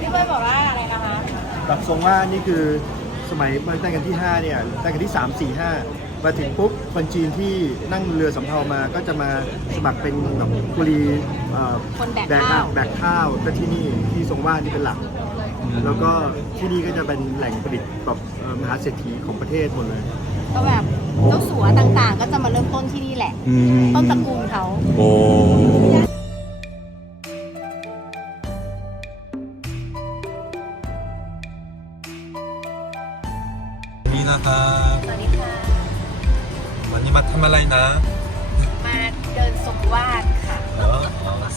พี่เบิร์ดบอกว่าอะไรนะคะแบบทรงว่านี่คือสมัยมาตั้งกันที่ 5 เนี่ยตั้งกันที่ 3 4 5 มาถึงปุ๊บคนจีนที่นั่งเรือสำเภามาก็จะมาสมัครเป็นแบบกุลีเอ่อคนแบกแบกข้าว แบกข้าวก็ที่นี่ที่ทรงว่านี่เป็นหลัก แล้วก็ที่นี่ก็จะเป็นแหล่งผลิตแบบเอ่อมหาเศรษฐีของประเทศหมดเลย ก็แบบเจ้าสัวต่างๆ ก็จะมาเริ่มต้นที่นี่แหละ อืมต้นตระกูลเขาโอ้นี่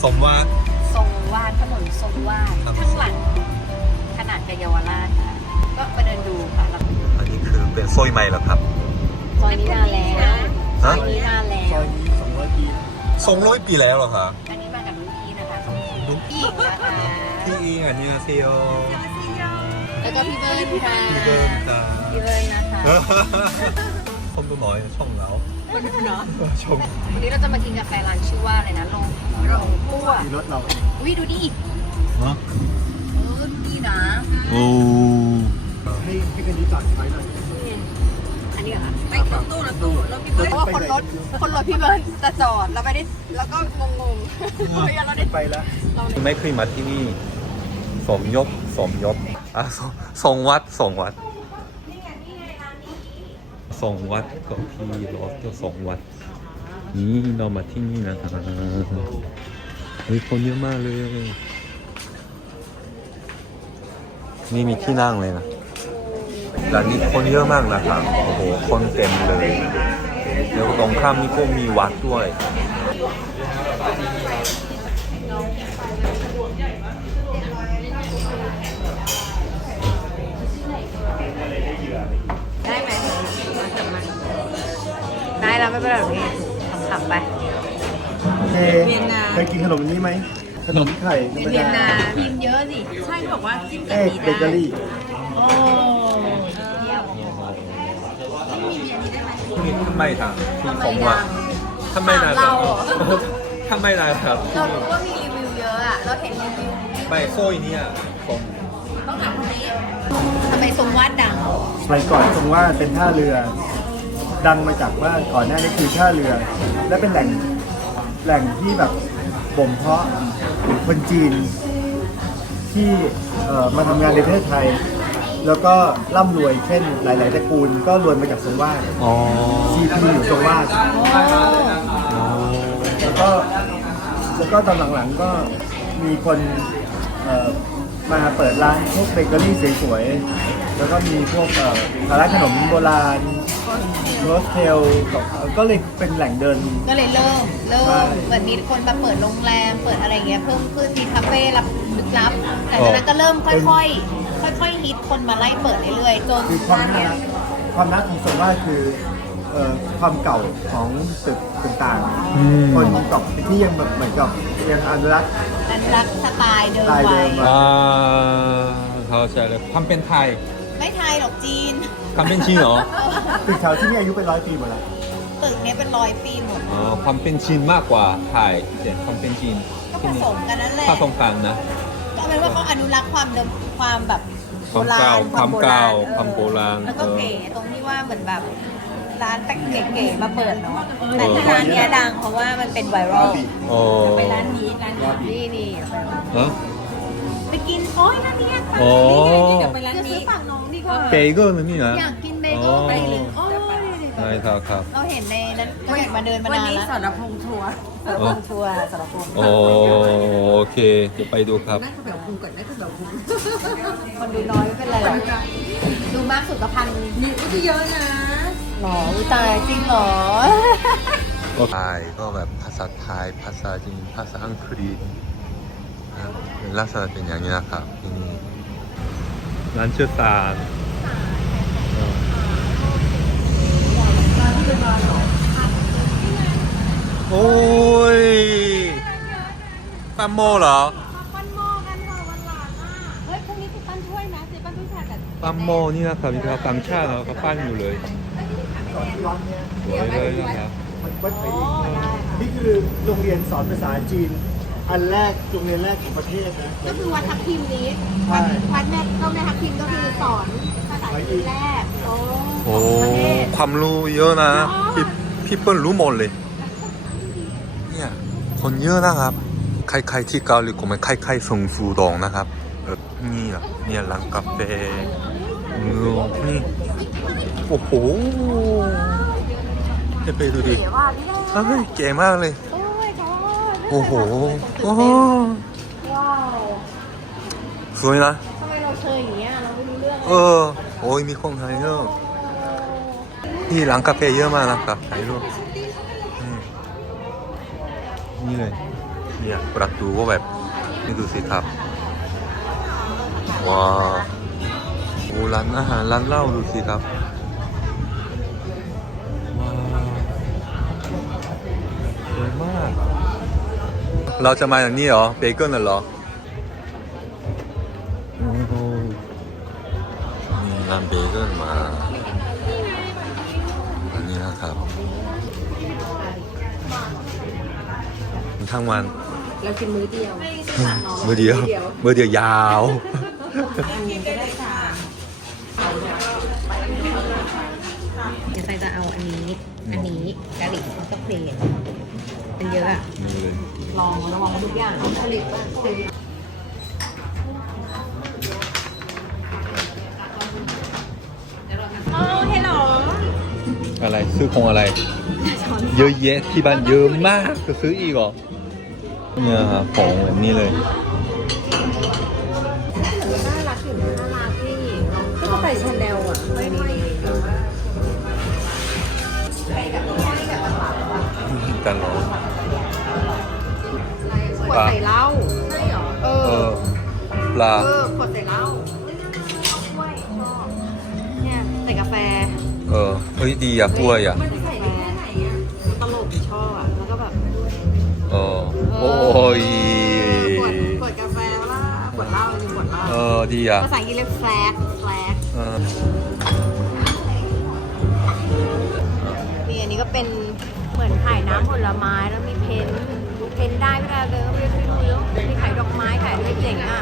สมว่าทรงวาดถนนทรงวาดครับข้างหลังขนาดกับเยาวราชค่ะก็ไปเดินดูค่ะแล้วอันนี้คือเป็นสร้อยไหมเหรอครับซอยนี้นานแล้วซอยนี้นานแล้ซอวยนี้200ปีสองร้อยปีแล้วเหรอครับอันนี้มากับรุ่นพี่นะคะรุ่นพี่นะคะพี่อิงอันนี้นะซีโอแล้วก็พี่เบิร์ดค่ะพี่เบิร์ดค่ะพี่เบิร์ดนะคะ คนดูน้อยช่องเรา คนดูเนาะชมวันนี้เราจะมากินกาแฟร้านชื่อว่าอะไรนะลงลงปั้วมีรถเราอุ้ยดูดิเนาะเออดีนะโอ้ให้ให้กันนี้จอดไว้หน่อยอันนี้เหรอคะไปรถตู้รถตู้รถพี่เพราะว่าคนรถคนรถพี่เบิร์ดจะจอดแล้วไม่ได้แล้วก็งงๆไม่งั้นเราได้ไปแล้วไม่เคยมาที่นี่สมยศสมยศอะสมสงวัดสงวัด สงวัดก็พี่รถก็สองวัด นี่เรามาที่นี่นะครับเฮ้ยคนเยอะมากเลย นี่มีที่นั่งเลยนะร้านนี้คนเยอะมากนะครับโอ้โห คนเต็มเลยเดี๋ยวตรงข้ามนี่ก็มีวัดด้วย ได้แล้วไม่เป็นไรหรอกพี่ขับๆไปเคเคยกินขนมอันนี้ไหมขนมไข่ธรรมเวียนดานาพิมพ์เยอะสิ ใช่บอกว่าจิ้มกับเอ๊ะนี้เบเกอได้รี่โอ้เยี่ยมทำไมทางที่ทำไมผมว่าดังทำไมนะเราเหรอทำไมนะครับเรารู้ว่ามีรีวิวเยอะอะเราเห็นรีวิวไม่โซ่ยเนี่ยผมต้องถามคนนี้ทำไมทรงวาดดังสมัยก่อนตรงว่าเป็นท่าเรือ ดังมาจากว่าก่อนหน้านี้คือท่าเรือ และเป็นแหล่งแหล่งที่แบบบ่มเพาะคนจีนที่เอ่อมาทำงานในประเทศไทย แล้วก็ร่ำรวยเช่นหลาย ๆตระกูลก็รวยมาจากทรงวาดอ๋อซีพีอยู่ทรงวาดแล้วก็แล้วก็ตอนหลังๆก็มีคนเอ่อมาเปิดร้านพวกเบเกอรี่สวยๆ แล้วก็มีพวกเอ่อร้านขนมโบราณ โรสเทลก็เลยเป็นแหล่งเดิน ก็เลยเริ่มเริ่ใช่มเหมือนมีคนมาเปิดโรงแรม เปิดอะไรเงี้ยเพิ่มขึ้นมีคาเฟ่รับลึกลับแต่จากนั้นก็เริ่มค่อยๆ ค่อยๆฮิตคนมาไล่เปิดเรื่อยๆจนคือความน่ารักความน่าของทรงวาดคือเอ่อความเก่าของตึกต่างๆคนตอบที่ยังแบบเหมือนกับยังอนุรักษ์อนุรักษ์สไตล์เดิมสไตล์เดิไว้มอะอ่าเข้าใจเลยทำเป็นไทย ไม่ไทยหรอกจีนทำเป็นจีนเหรอตึกแถวที่นี่อายุเป็นร้อยปีหมดแล้วตึกเนี้ยเป็นร้อยปีหมด อ๋อความเป็นจีนมากกว่าไทยเด็ความเป็นจีนก็ผที่นี่สมกันนั่นแหละ ผสมกันนะ ก็เป็นว่าเขาอนุรักษ์ความเดิมความแบบความเก่าโบรณความเก่าออความโบราณแล้วก็เออเก๋ตรงที่ว่าเหมือนแบบร้านแต่เก๋ๆมาเปิดเนาะแต่ที่ร้านเนี้ยดังเพราะว่ามันเป็นไวรัลโอ้ไปร้านนี้ร้านนี้นี่นี่เนอะไปกินโอ้ยร้านนี้โอ้เดี๋ยวไปร้านนี้ ฝากน้องดีกว่าเบเกอร์นี่นะ อยากกินเบเกอร์ไปเลยโอ้ยใช่ครับครับเราเห็นในนั้นก็เห็นมาเดินมาวันนานนี้แล้วสารพงษ์ทัวร์สารพงทัวร์สารพงโอ้โอเคเดี๋ยวไปดูครับ นั่งกับแบบพุงก่อนนั่งกับแบบพุงคนดูน้อยไม่เป็นไรหรอกดูมากสุดก็พันมีก็เยอะนะหรออุ๊ยตายจริงเหรอไทยก็แบบภาษาไทยภาษาจีนภาษาอังกฤษนะเป็นลักษณะเป็นอย่างนี้นะครับที่นี่ร้านชื่อตาล โอ้ยปั้นโมเหรอปั้นหม้อกันค่ะวันหลานอะเฮ้ยพรุ่งนี้ไปปั้นถ้วยนะเจ๊ปั้นถ้วยชากับปั้นโมนี่นะครับมีชาวต่างชาติเขาก็ปั้นอยู่เลยสวยเลยนะครับมันก็ไปอีกนี่คือโรงเรียนสอนภาษาจีน อันแรกโรงเรียนแรกของประเทศนะก็คือวัดทับทิมนี้ใช่วัดแม่ก็แม่ทับทิมก็คือสอนภาษาจีน แรกโอ้โอ้ประเทศความรู้เยอะนะ พี่พี่เปิ้ลรู้หมดเลย เนี่ยคนเยอะนะครับใครๆที่เกาหลีก็ไม่ใครๆส่งฟูดองนะครับเออนี่อะเนี่ยร้านกาแฟเมืองนี่โอ้โหให้ไปดูดิเดี๋ยวว่าพี่ได้เฮ้ยเก๋มากเลยโอ้ยขอโอ้โหโอ้โหว้าวสวยนะ ทำไมเราเชยอย่างเงี้ยเราไม่รู้เรื่องเออ โอ้ยมีคนไทยเยอะที่ร้านกาแฟเยอะมากนะครับถ่ายรูปนี่เลยเนี่ยประตูก็แบบนี่ดูสิครับว้าวโอ้ร้านอาหารร้านเหล้าดูสิครับว้าวสวยมาก เราจะมาอย่างนี้เหรอเบเกิลน่ะเหรอ ร้านเบเกิลมา อันนี้นะครับ ทั้งวัน เรากินมื้อเดียวมือเดียว มือเดียวยาว เดี๋ยวใส่จะเอาอันนี้ อันนี้กะหรี่แล้วก็เพลนเป็นเยอะอะ นี่เลย ลองระวังทุกอย่างกะหรี่บ้างเพลนโอ้เฮลโหล อะไรซื้อของอะไร เยอะแยะที่บ้านเยอะมากจะซื้ออีกเหรอเนี่ยครับของแบบนี้เลยน่ารักอยู่นะน่ารักที่ก็ใส่ชาแนลอะไม่ไม่กันเหรอขวดใส่เหล้าใช่เหรอเอเอออปลาเออขวดใส่เหล้า ฮ้ยดีอะกล้วยอะ มันใส่ได้แค่ไหนอะตลกชอบอะแล้วก็แบบเออโอ้ยขวดขวดกาแฟว่าขวดเหล้าจริงขวดเหล้าเออดีอะภาษาอังกฤษเรียกแฟลกแฟลกเออนี่อันนี้ก็เป็นเหมือนขายน้ำผลไม้แล้วมีเพนท์เพนท์ได้เวลาเดินก็ไม่ได้ดูเยอะมีขายดอกไม้ขายด้วยเจ๋งอะ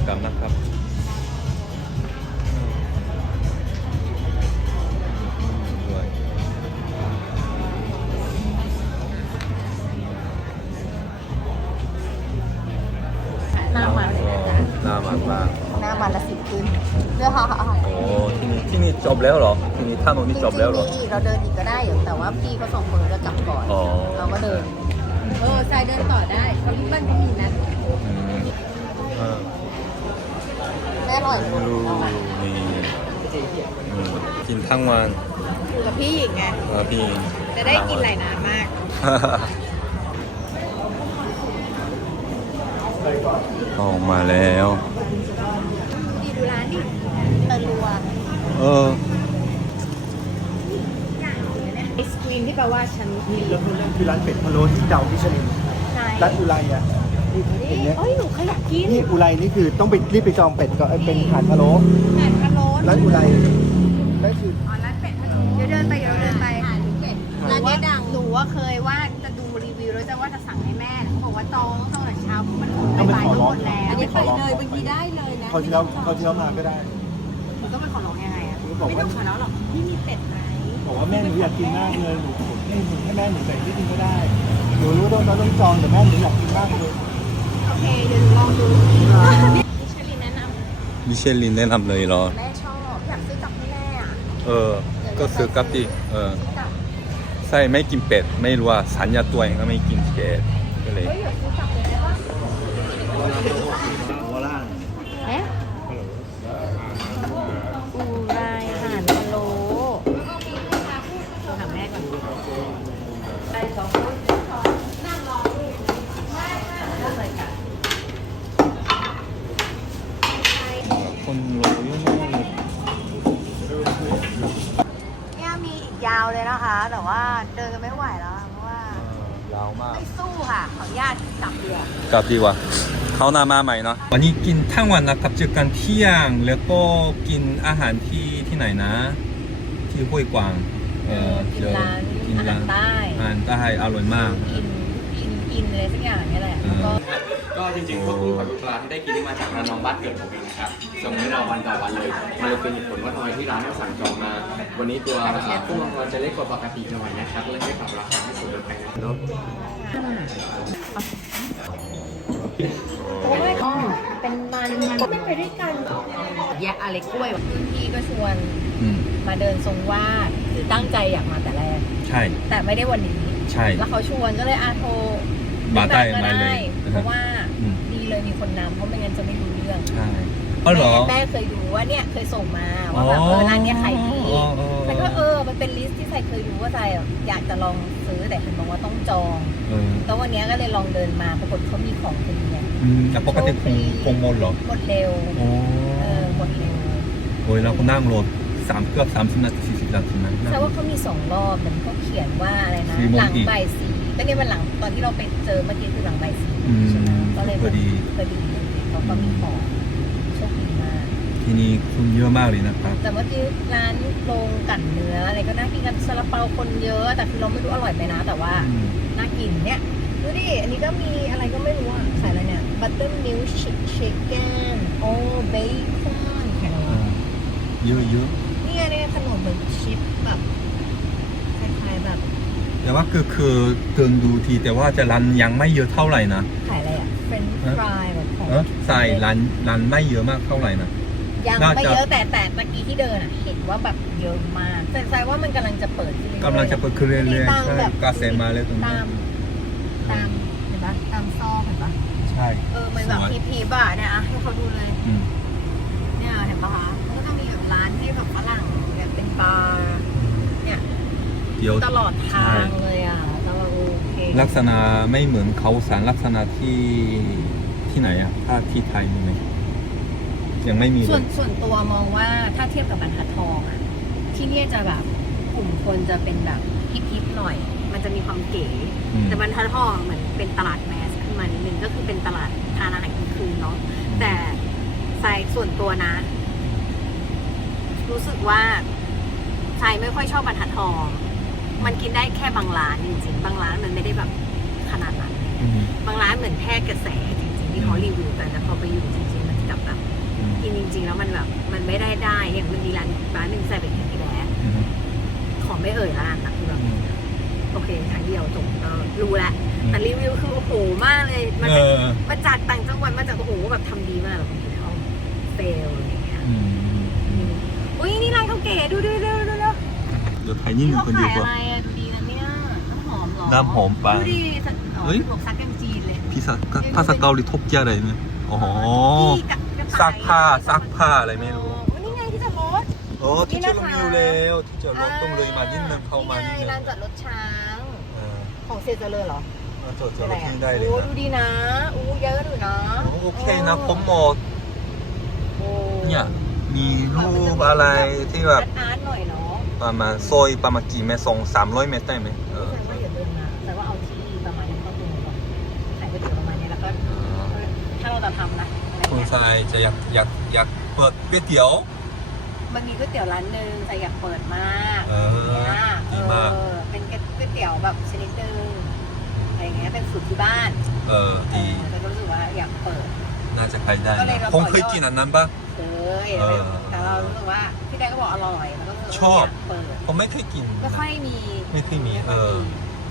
ำเป็นกิจกรรมนะครับด้วยหน้ามันหน้ามันมากหน้ามันละสิบขึ้นเรื่องฮ่าฮ่าฮ่าโอ้ที่นี่ที่นี่จบแล้วเหรอ ที่นี่ท่านตรงนี้จบแล้วเหรอจริงๆมีอีกเราเดินอีกก็ได้อยู่แต่ว่าพี่เขาสองคนจะกลับก่อน อ๋อ เราก็เดิน เออทรายเดินต่อได้เพราะพี่เปิ้ลเขามีนัดอืมอ่าแม่ อร่อยไม่รู้นี่อืมกินทั้งวันอยู่กับพี่หญิงไง เออพี่ จะได้กินหลายน้ำมาก ออกมาแล้ว ดีดูร้านดิเตอรัวเออ ไอศครีมที่แปลว่าฉันมีแล้วนั่นคือร้านเป็ดพะโล้ที่ดาวมิชลินไหนร้านอุไรอะ นี่เห็นไหมเอ้ยหนูขยากกินนี่อุไรนี่คือต้องไปรีบไปจองเป็ดก็เป็นอาหารพะโล้แผ่นพะโล้ร้านอุไรนั่นคือ อ๋อร้านเป็ดพะโล้เดี๋ยวเดินไปเดี๋ยวเราเดินไปร้านนี้ดังหนูว่าเคยว่าจะดูรีวิวแล้วจะว่าจะสั่งให้แม่เขาบอกว่าจองตั้งแต่เช้าเพราะมันไม่บ่ายก็หมดแล้วอันนี้ไปเลยบางทีได้เลยนะเขาวที่แล้วเขาวที่แล้วมาก็ได้ หนูต้องไปขอร้องยังไงอะหนูบอกไม่ว่า ต้องขอร้องหรอกพี่มีเป็ดไหมบอกว่าแม่หนูอยากกินมากเลยหนูให้หนูให้แม่หนูแบ่งนิดนึงก็ได้หนูรู้ต้องต้องจองแต่แม่หนูอยากกินมากเลยโอ เคเดี๋ยวหนูลองดูมิชลินแนะนมิเชลินแนะนำเลยเหรอำแม่ชอบอยากซื้อกลับให้แม่อะเออ ก็ซื้อกลับดิเออใช่ไม่กินเป็ด ไม่รู้ว่าสัญญาตัวเองก็ไม่กินเป็ดก็เลย เฮ้ยอยากซื้อกลับเลยได้ปะ วอล่า เอ๊ะอูไรห่านพะโล้ถามแม่ก่อนไปสองคนนั่งรอนั่งเลยค่ะ คนรอเยอะมากเลย เนี่ยมีอีกยาวเลยนะคะ แต่ว่าเดินกันไม่ไหวแล้วอะเพราะว่า ยาวมาก ไม่สู้ค่ะ ขออนุญาตกลับเดือ กลับดีกว่าเขาหนามาใหม่เนาะวันนี้กินทั้งวันนะครับเจอกันเที่ยงแล้วก็กินอาหารที่ที่ไหนนะทที่ห้วยกวางเออกินร้านกินอาหาร้ารนใต้อาหารใต้อร่อยมากอินอินอินอะไรสักอย่างเนี่ยแหละแล้วก็ก็จริงๆพวกกุ้งผัดปลาที่ได้กินนี่มาจากระนองบ้านเกิดผมเองนะครับส่งให้เราวันต่อวันเลยมันเลยเป็นเหตุผลว่าทำไมที่ร้านต้องสั่งจองมา วันนี้ตัวกุ้งมังกรจะเล็กกว่าปกติหน่อยนะครับเลยไม่ปรับราคาให้สูงเกินไปนะครับ โอ้ยเป็นมันก็ไม่ไปด้วยกันแยกอะไรกล้วยรุ่นพี่ก็ชวนอืมมาเดินทรงวาดคือตั้งใจอยากมาแต่แรก ใช่ แต่ไม่ได้วันนี้ ใช่ แล้วเขาชวนก็เลยอาโทรมาได้ก็มาเลยเพราะว่าอืมดีเลยมีคนนำเพราะไม่งั้นจะไม่รู้เรื่องใช่อ๋อเหรอแม่แม่เคยดูว่าเนี่ยเคยส่งมาว่าแบบเออร้านเนี้ยขายดีอ๋ออ๋ออ๋อแต่ก็เออมัน เป็นลิสต์ที่ใส่เคยดูว่าใส่อยากจะลองซื้อแต่เห็นบอกว่าต้องจองเออแล้ววันเนี้ยก็เลยลองเดินมาปรากฏเขามีของพอดีไงอืมแต่ปกติคงคงหมดเหรอหมดเร็ว โอ้เออ หมดเร็วโอ้ยเราก็นั่งรถสามเกือบสามสิบนาทีสี่สิบนาทีนะแต่ว่าเขามีสองรอบเหมือนเขาเขียนว่าอะไรนะ สี่โมงหลังอีก บ่ายสี่ก็เนี่ยมันหลังตอนที่เราไปเจอเมื่อกี้คือหลังบ่ายสี่อืมใช่ไหมก็เลยพอดีพอดีเขาก็มีของโชคดีมาก ที่นี่คนเยอะมากเลยนะครับแต่เมื่อกี้ร้านโรงกั่นเนื้ออะไรก็น่ากินกันซาลาเปาคนเยอะ แต่คือเราไม่รู้อร่อยไหมนะ แต่ว่าอืมน่ากินเนี่ยดูดิอันนี้ก็มีอะไรก็ไม่รู้อะใส่อะไรเนี่ยบัตเตอร์มิลชิคเชคแกนโอ้เบคอนแข็งอ่าเยอะเยอะนี่ไงเนี่ยขนมเหมือนชิปแบบคล้ายๆแบบ แต่ว่าคือคือเดินดูทีแต่ว่าจะร้านยังไม่เยอะเท่าไหร่นะขายอะไรอะเฟรนช์ฟรายแบบของเออใส่ร้านร้านไม่เยอะมากเท่าไหร่นะ ยังน่าไม่จะเยอะแต่แต่ตะกี้ที่เดินอะเห็นว่าแบบเยอะมากแต่ใจว่ามันกำลังจะเปิดขึ้นเรื่อยๆ กำลังจะเปิดขึ้นเรื่อยนี่ๆตามใช่แบบกาเซมาเลยตรงนี้ตาม ตามเห็นปะตามซอกเห็นปะใช่ เออมันแบบสวย พีๆอะเนี่ยอะให้เขาดูเลยอืมเนี่ยเห็นปะคะมันก็จะมีแบบร้านที่แบบฝรั่งแบบเป็นบาร์เนี่ยเดี๋ยว ตลอดทางเลยอะแล้วเราโอเคลักษณะไม่เหมือนเขาสารลักษณะที่ที่ไหนอะถ้าที่ไทยมีไหม ยังไม่มีเลส่วนย ส่วนตัวมองว่าถ้าเทียบกับบรรทัดทองอะที่เนี่ยจะแบบกลุ่มคนจะเป็นแบบฮิปๆหน่อย มันจะมีความเก๋อืม แต่บรรทัดทองเหมือนเป็นตลาดแมสขึ้นมานิดนึงก็คือเป็นตลาดทานอาหารกลางคืนเนาะแต่ทรายส่วนตัวนะ รู้สึกว่าทรายไม่ค่อยชอบบรรทัดทอง มันกินได้แค่บางร้านจริงๆบางร้านมันไม่ได้แบบขนาดนั้น อืม บางร้านเหมือนแค่กระแสจริงๆที่เขารีวิวกันแต่พอไปอยู่จริงๆมัน กลับแบบอืมกินจริง ๆ แล้วมันแบบมันไม่ได้ได้อย่างมันมีร้านร้านหนึ่งใส่เป็นแค่ที่แล้อืมขอไม่เอ่ยร้านนะคือแบบอืมโอเคครั้งเดียวจบก็รู้แล้วอืมแต่รีวิวคือโอ้โหมากเลยมันเอจากอมาจากต่างจังหวัดมาจากโอ้โหแบบทำดีมากแบบเขาเฟลอะไรอย่างเงี้ยอืมอืมอุ้ยนี่ร้านเขาเก๋ดูดูดูดูดูเดี๋ยวไทยนี่นี่มีเขาคนเดียขาวยกอะว่าไรอะดูดีนะเนี่ยน้ำหอมเหรอน้ำหอมปังดูดิสะอ๋อเฮ้ยสะดวกซักกันจีนเลย พิซซ่าภาษาเกาหลีทบเจียอะไรเนี่ยอ๋อ ที่กับกระต่ย ซักผ้าซักผ้าอะไรไม่รู้อ๋อนี่ไงที่จอดรถโอ้ที่เจอรถมีอยู่แล้วที่เจอรถต้องเลยมานิดนึงเข้ามานิดไงนึงลานจอดรถช้างเออของเสียเจริญเหรอมาจอดจอเป็นดไรรถอะที่ได้เลยโอ้นะดูดีนะอู้เยอะอยู่นะโอเคนะผมหมดโอ้เนี่ยมีรูปอะไรที่แบบอาร์ตๆหน่อยเนาะประมาณซอยประมาณกี่เมตรสองสามร้อยเมตรได้ไหมเออ อะไรคุณเงี้ยชายจะอยากอยากอยากเปิดก๋วยเตี๋ยว มันมีก๋วยเตี๋ยวร้านหนึ่งแต่อยากเปิดมากเออเนี่ยดีมาก เออเป็นก๋วยเตี๋ยวแบบชนิดหนึงอะไรเงี้ยเป็นสูตรที่บ้านเออเอดีอแต่ก็รู้สึกว่าอยากเปิด น่าจะไปได้ก็เลยนะเราผมต่อยอดเคยกินอันนั้นปะเคยเออแต่เรารู้สึกว่าพี่แดงก็บอกอร่อยมันก็รู้สึกว่าชอบ ยากเปิดผมไม่เคยกิน ไม่ค่อยมีไม่เคยมีเออ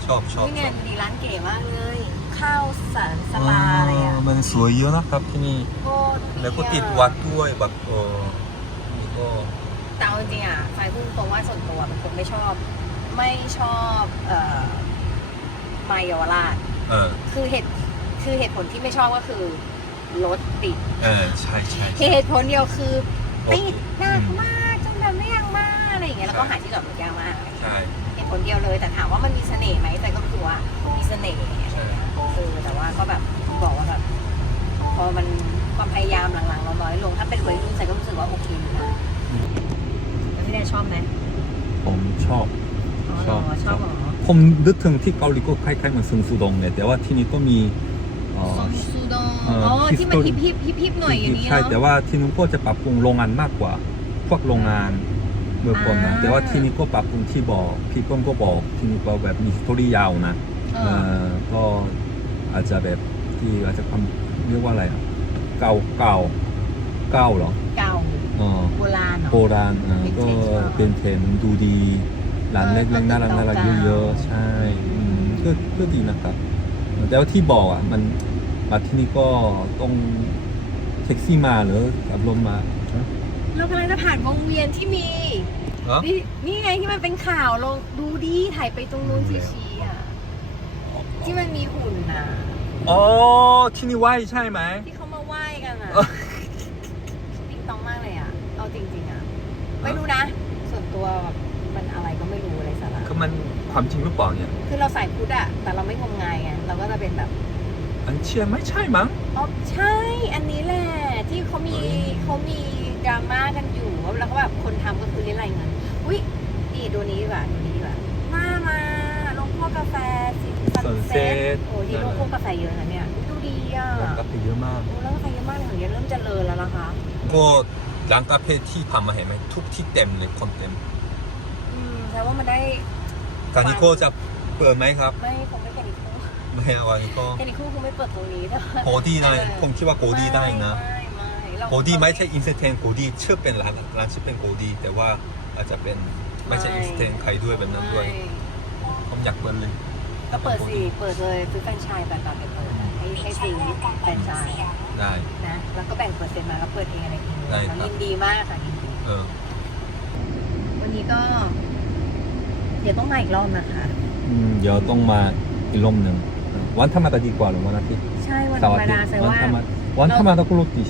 ชอบชอบนี่ชไงอบดีร้านเก๋มากเลย ข้าวสารสลาอะไรอะมันสวยเยอะนะครับที่นี่โคตรเปรี้ย แล้วก็ติดวัดด้วยแบบเออนี่ก็ แต่เอาจริงๆอะสายพูดตรงว่าส่วนตัวเป็นคนไม่ชอบ ไม่ชอบเอ่อมาเยาวราช เออ คือเหตุคือเหตุผลที่ไม่ชอบก็คือ รถติด เออ ใช่ใช่ใช่ เหตุผลเดียวคือติดหนักอืมมากจนแบบไม่อยากมาอะไรอย่างเงี้ยแล้วก็ใช่ หาที่จอดรถยากมากใช่ เหตุผลเดียวเลยแต่ถามว่ามันมีเสน่ห์ไหมแต่ก็คือว่ามีเสน่ห์ใช่ เออแต่ว่าก็แบบบอกว่าแบบพอมัน ความพยายามหลังๆเราน้อยลง ถ้าเป็นวัยรุ่นใส่ก็รู้สึกว่าโอเคอยู่นะแล้วพี่แดนชอบไหมผมชอบ อ๋อเหรอชอบเหรอผมนึกถึงที่เกาหลีก็คล้ายๆเหมือนซึงซูดงเนี่ยแต่ว่าที่นี่ก็มีเอ่อ ซองซูดองเอ่ออ๋อที่ที่มันสตูฮิปฮิปฮิปฮิปหน่อยอย่างนี้ใช่เนาะแต่ว่าที่นู้นก็จะปรับปรุงโรงงานมากกว่า พวกโรงงานเมื่อก่อนนะอ่า แต่ว่าที่นี่ก็ปรับปรุงที่บอกพี่ก้องก็บอกที่นี่ก็แบบมีสตอรี่ยาวนะเอเอ่ออก็อาจจะแบบที่อาจจะทำเรียกว่าอะไรอะ เก่าเก่าเก่าเหรอเก่าเออโบราณเหรอโบราณอะ Vintage ก็มากเป็นเทรนด์ดูดีร้านเล็กๆน่ารักน่ารักเยอะๆใช่อืมก็ก็ดีนะครับแต่ว่าที่บอกอะมันมาที่นี่ก็ต้องแท็กซี่มาหรือขับรถมาเรากำลังจะผ่านวงเวียนที่มีเหรอนี่นี่ไงที่มันเป็นข่าวลงดูดีถ่ายไปตรงนู้นชี้ๆอะที่มันมีหุ่นน่ะอ๋อที่นี่ไหวใช่ไหมที่เขา ติ๊งต้องมากเลยอะ เอาจริงๆอะ ไม่รู้นะ ส่วนตัวแบบมันอะไรก็ไม่รู้อะไรสาระก็มันความจริงหรือเปล่าเนี่ย คือเราใส่พุทธอะแต่เราไม่งมงายไง เราก็จะเป็นแบบ อันเชียร์ไม่ใช่มั้ง อ๋อใช่ อันนี้แหละที่เขามีเขามีดราม่ากันอยู่ แล้วก็แบบคนทำก็คือเรียรายเงิน อุ้ยนี่ดูนี้ดีกว่าดูนี้ดีกว่ามามาลงพวกกาแฟสิซันเซ็ต Sunset โอ้ที่ลงพวกกาแฟเยอะนะเนี่ยดูดี อะร้านกาแฟเยอะมากโอ้แล้วกาแฟเยอะมากเลยของเนี้ยเริ่มเจริญแล้วนะคะ ก็ร้านกาแฟที่ทำมาเห็นไหมทุกที่เต็มเลยคนเต็มอืมแปลว่ามันได้การนิโคจะเปิดไหมครับ ไม่คงไม่แค่นี้คู่ไม่เอาอันนี้ก็แค่นี้คู่คงไม่เปิดตรงนี้แต่ว่าโกดีนะผมคิดว่าโกดีได้นะไม่ไม่เราโกดีไม่ใช่อินสแตนโกดีชื่อเป็นร้านร้านชื่อเป็นโกดี แต่ว่าอาจจะเป็นไม่ใช่อินสแตนใครด้วยแบบนั้นด้วยไม่ผมอยากเปิดเลยก็เปิดสิเปิดเลยซื้อแฟรนไชส์แบบตอนไปเปิดอะ ให้ให้ซื้อแฟรนไชส์ได้ นะแล้วก็แบ่งเปอร์เซ็นต์มาแล้วเปิดเองอะไรเองได้ครับ เรายินดีมากค่ะยินดีเออ วันนี้ก็ เดี๋ยวต้องมาอีกรอบนะคะ อืมเดี๋ยวต้องมาอีกรอบหนึ่งวันธรรมดาดีกว่าหรือวันอาทิตย์ใช่วันธเสารร์รมอาทิตดาย์แสดงวันว่า ธรรมดาวันธรรมดาก็รถติด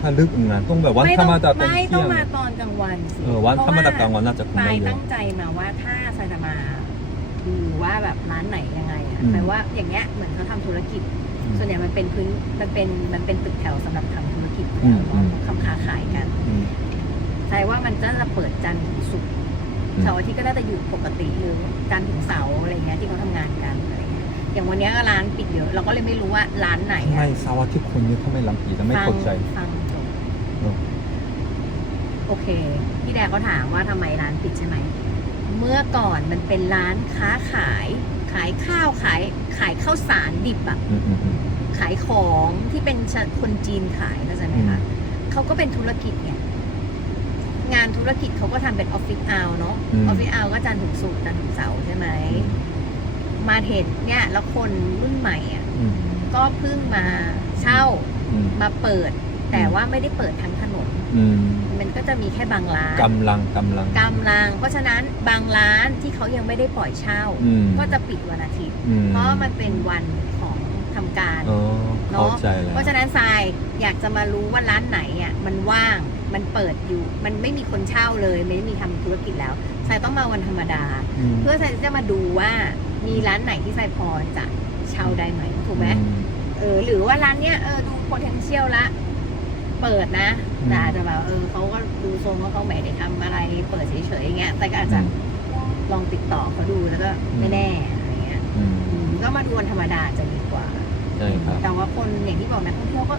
ถ้าลึกงานต้องแบบวันไม่ธรต้องรมดาต้องไม่เที่ต้อยงงมาตอนกลางวันสิเออวันธรรมดากลางวันน่าจะคงปาไม่ยเยอะตั้งใจมาว่าถ้าใครจะมา ดูว่าแบบร้านไหนยังไงอะอืม แปลว่าอย่างเงี้ยเหมือนเขาทำธุรกิจ ส่วนใหญ่มันเป็นพื้นมันเป็นมันเป็นตึกแถวสำหรับทำธุรกิจอืมแล้วอืม ทำค้าขายกันอืม ใช่ว่ามันก็จะเปิดจันทร์ถึงศุกร์อืม เสาร์อาทิตย์ก็น่าจะอยู่ปกติหรือจันทร์ถึงเสาร์อะไรเงี้ยที่เขาทำงานกันอะไรเงี้ยอย่างวันเนี้ยก็ร้านปิดเยอะเราก็เลยไม่รู้ว่าร้านไหนทำไมอะเสาร์อาทิตย์คนเยอะทำไมหลังปีแล้วไม่ฟังเข้าใจ ฟังจบเออ โอเค พี่แดงเขาถามว่าทำไมร้านปิดใช่ไหม เมื่อก่อนมันเป็นร้านค้าขาย ขายข้าวขายขายข้าวสารดิบอะอืมอืมอืม ขายของที่เป็นชะคนจีนขายเข้าใจไหมคะอืเขาก็เป็นธุรกิจไงงานธุรกิจเขาก็ทำเป็นออฟฟิศเอาเนาะอือม อฟฟิศเอาก็จันทร์ถึงศุกร์จันทร์ถึงเสาร์ใช่ไหม มาเห็นเนี่ย แล้วคนรุ่นใหม่อะอืมก็เพิ่งมาเช่าอืม มาเปิด แต่ว่าไม่ได้เปิดทั้งถนน อืมมันก็จะมีแค่บางร้านกำลังกำลัง กำลัง เพราะฉะนั้นบางร้านที่เขายังไม่ได้ปล่อยเช่า อืม ก็จะปิดวันอาทิตย์ อืเพราะมันเป็นวันของทำการ อ๋อเข้าใจแล้ว เพราะฉะนั้นทรายอยากจะมารู้ว่าร้านไหนอะมันว่างมันเปิดอยู่ มันไม่มีคนเช่าเลยไม่ได้มีทำธุรกิจแล้วทรายต้องมาวันธรรมดา อืมเพื่อทรายจะมาดูว่ามีร้านไหนที่ทรายพอจะเช่าได้ไหมถูกไหม อืม เออหรือว่าร้านเนี้ยเออดู potential ละ เปิดนะอืม แต่อาจจะแบบเออเขาก็ดูทรงว่าเขาไม่ได้ทำอะไรเปิดเฉยๆอย่างเงี้ยแต่ก็อาจจะลองติดต่อเขาดูแล้วก็ไม่แน่อะไรเงี้ยอืมอืมก็มาดูวันธรรมดาจะดีกว่า ใช่ครับ แต่ว่าคนอย่างที่บอกนะท่องเที่ยวก็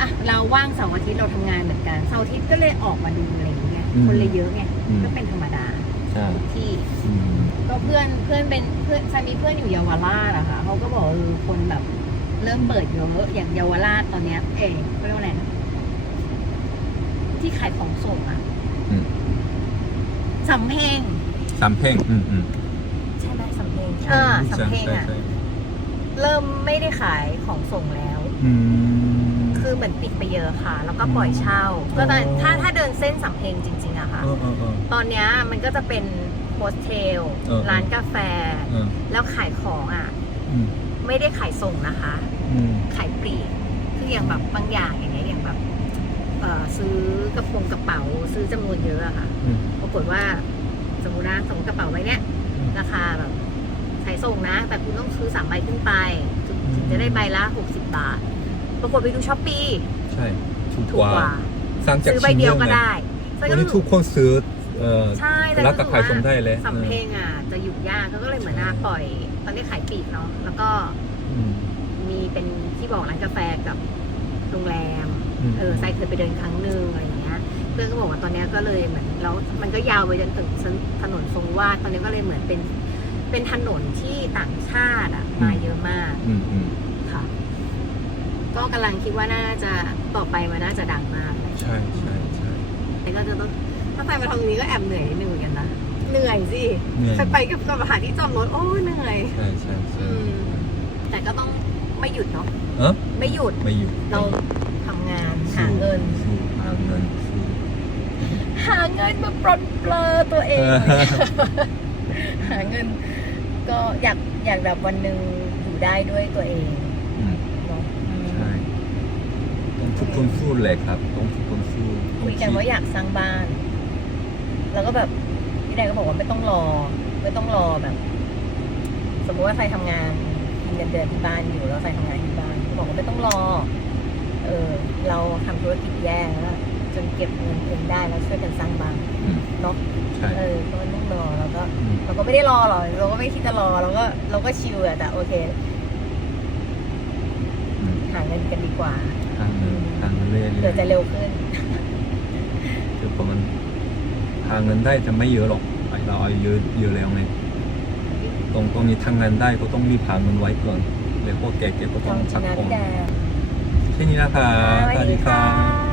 อะเราว่างเสาร์อาทิตย์เราทำงานเหมือนกันเสาร์อาทิตย์ก็เลยออกมาดูอะไรอย่างเงี้ยอืม คนเลยเยอะไงอืมก็เป็นธรรมดาใช่ที่อืมก็เพื่อนเพื่อนเป็นเพื่อนชายมีเพื่อนอยู่เยาวราชอะค่ะเขาก็บอกเออคนแบบเริ่มเปิดเยอะอย่างเยาวราชตอนเนี้ยเอ๋เขาเรียกว่าอะไรนะ ที่ขายของส่งอะอืม สำเพ็งสามเพ่งอืมอืมใช่ไหมสำเพ็งใช่อ่าใช่สำเพ็งใช่อะใช่เริ่มไม่ได้ขายของส่งแล้ว อืม คือเหมือนปิดไปเยอะค่ะ แล้วก็ปล่อยเช่า ก็ตอนอ๋อถ้าถ้าเดินเส้นสำเพ็งจริง ๆอะค่ะ เออเออเออ ตอนเนี้ยมันก็จะเป็นโฮสเทล เออ ร้านกาแฟ เออแล้วขายของอะ อืมไม่ได้ขายส่งนะคะ อืม ขายปลีกคืออย่างแบบบางอย่างอย่าง เงี้ยอย่างแบบเอ่อซื้อกระโปรงกระเป๋าซื้อจำนวนเยอะอะค่ะ อืม ปรากฏว่าสมมตินะสมมติกระเป๋าใบเนี้ยอืม ราคาแบบขายส่งนะ แต่คุณต้องซื้อสามใบขึ้นไปถึงอืมถึงจะได้ใบละหกสิบบาท ปรากฏไปดูช้อปปี้ใช่ถูกถูกกว่า กว่า สร้างจากซื้อใบชิ้นเดีเดียยววก็ไงได้แต่วันก็นี้ทุกคนซื้อเอ่อใช่แต่แล้วก็ขายส่งได้เลยสำเพ็งอะจะอยู่ยากเขาก็เลยเหมือนอาปล่อย ตอนนี้ขายปลีกเนาะแล้วก็อืมมีเป็นที่บอกร้านกาแฟกับโรงแรมอืม เออไซเคยไปเดินครั้งหนึ่งอะไรอย่างเงี้ย เพื่อนก็บอกว่าตอนเนี้ยก็เลยเหมือนแล้วมันก็ยาวไปจนถึงถนนทรงวาดตอนนี้ก็เลยเหมือนเป็น เป็นถนนที่ต่างชาติอะมาเยอะมากอืมอืมค่ะ ก็กำลังคิดว่าน่าจะต่อไปมันน่าจะดังมากใช่ใช่ใช่แต่ก็จะต้องถ้าไปมาทางนี้ก็แอบเหนื่อยนิดนึงเหมือนกันนะเหนื่อยสิเหนื่อยไปไปกับกับหาที่จอดรถโอ้ยเหนื่อยใช่ใช่ใช่อืมแต่ก็ต้องไม่หยุดเนาะเออไม่หยุดไม่อยู่เราทำงาน หาเงิน สู้หาเงินสู้หาเงินมาปลดเปลือตัวเองเออหาเงิน ก็อยากอยากแบบวันหนึ่งอยู่ได้ด้วยตัวเองอืมเนาะอืมใช่ต้องทุกคนสู้เลยครับ ต้องทุกคนสู้ต้องคุยกันว่าอยากสร้างบ้าน แล้วก็แบบพี่แดงก็บอกว่าไม่ต้องรอ ไม่ต้องรอแบบ สมมติว่าใครทำงานมีเงินเดือนที่บ้านอยู่แล้วใครทำงานที่บ้านเขาบอกว่าไม่ต้องรอ เออเราทำธุรกิจแย่แล้วจนเก็บเงินเองได้แล้วช่วยกันสร้างบ้านอืมเนาะใช่ เออก็ไม่ต้องรอแล้วก็ อืม เราก็ไม่ได้รอหรอกเราก็ไม่คิดจะรอเราก็เราก็ชิลอะแต่โอเคอืมหาเงินกันดีกว่าหาเงินหาเงินเรื่อยๆเดี๋ยวจะเร็วขึ้นคือผมมันหาเงินได้แต่ไม่เยอะหรอกไอเราเอาเยอะเยอะแล้วไงตรงตรงนี้ทำงานได้ก็ต้องรีบหาเงินไว้ก่อนแล้วก็แก่ๆก็จต้อองงชพักนะผ่อนพี่แดง แค่นี้นะคะสวัสดีค่ะ